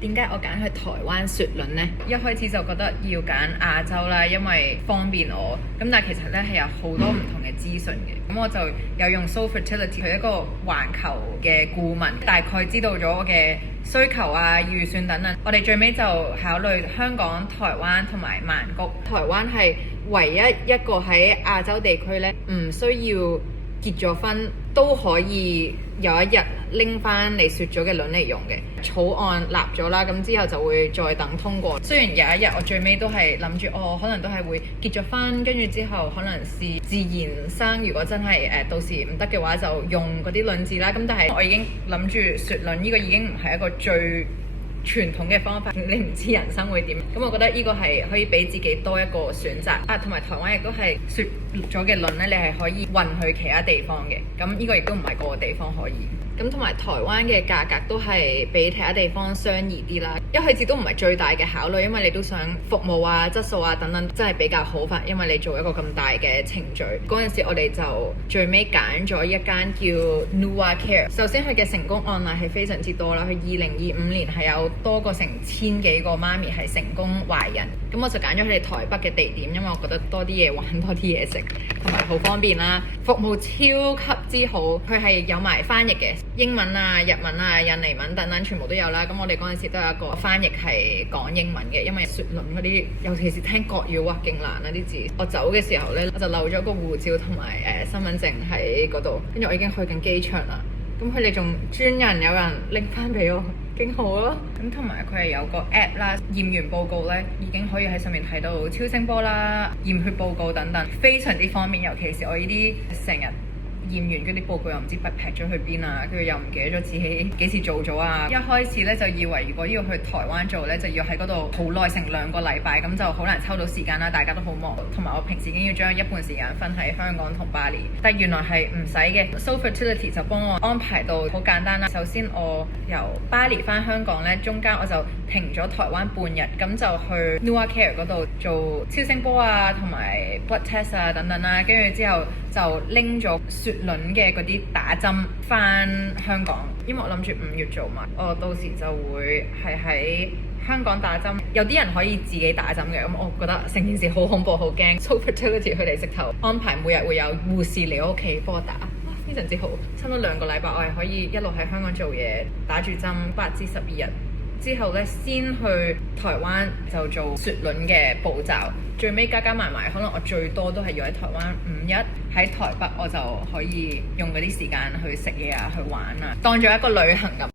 點解我揀去台灣雪卵呢？一開始就覺得要揀亞洲啦，因為方便我。咁但係其實咧係有好多唔同嘅資訊嘅。咁我就有用 Soul Fertility 佢一個環球嘅顧問，大概知道咗我嘅需求啊、預算等等。我哋最尾就考慮香港、台灣同埋曼谷。台灣係唯一一個喺亞洲地區咧，唔需要結咗婚都可以有一日拎翻你雪咗嘅卵嚟用嘅。草案立咗啦，咁之後就會再等通過。雖然有一日我最尾都係諗住，可能都係會結咗婚，跟住之後可能是自然生。如果真係到時唔得嘅話，就用嗰啲卵子啦。咁但係我已經諗住雪卵呢個已經唔係一個最傳統嘅方法，你唔知人生會點，咁我覺得呢個係可以俾自己多一個選擇啊。同埋台灣亦都係雪咗嘅卵咧，你係可以運去其他地方嘅，咁呢個亦都唔係個個地方可以。咁同埋台灣嘅價格都係比其他地方相宜啲啦。一開始都唔係最大嘅考慮，因為你都想服務啊、質素啊等等，真係比較好法。因為你做一個咁大嘅程序，嗰陣時我哋就最尾揀咗一間叫 NuaCare。首先佢嘅成功案例係非常之多啦。佢2025年係有多過成1000幾個媽咪係成功懷孕。咁我就揀咗佢哋台北嘅地點，因為我覺得多啲嘢玩、多啲嘢食，同埋好方便啦。服務超級之好，佢係有埋翻譯嘅。英文啊、日文啊、印尼文等等全部都有啦。咁我哋嗰陣時都有一個翻譯係講英文嘅，因為雪卵嗰啲，尤其是聽國語，哇勁難啊啲字。我走嘅時候呢，我就漏咗個護照同埋身份證喺嗰度，跟住我已經去緊機場啦。咁佢哋仲專人有人拎翻俾我，勁好咯。咁同埋佢係有個 app 啦，驗完報告呢已經可以喺上面睇到超聲波啦、驗血報告等等，非常之方便。尤其是我呢啲成日驗完嗰啲報告又唔知劈咗去邊啊，跟住又唔記得咗自己幾時做咗啊。一開始咧就以為如果要去台灣做咧，就要喺嗰度好耐，成2個禮拜，咁就好難抽到時間啦。大家都好忙，同埋我平時已經要將一半時間分喺香港同巴黎。但原來係唔使嘅，Soul Fertility 就幫我安排到好簡單啦。首先我由巴黎翻香港咧，中間我就停咗台灣半日，咁就去 NuaCare 嗰度做超聲波啊，同埋 blood test 啊等等啦。跟住之後就拎咗雪卵嘅嗰啲打針翻香港，因為我諗住5月做嘛，我到時就會係喺香港打針。有啲人可以自己打針嘅，咁我覺得成件事好恐怖，好驚。Soul Fertility 佢哋直頭安排每日會有護士嚟我屋企幫我打，非常之好。差唔多2個禮拜，我係可以一路喺香港做嘢，打住針8至12日。之後咧，先去台灣就做雪卵嘅步驟，最尾加埋，可能我最多都係要喺台灣5日，喺台北我就可以用嗰啲時間去食嘢啊、去玩啊，當做一個旅行咁。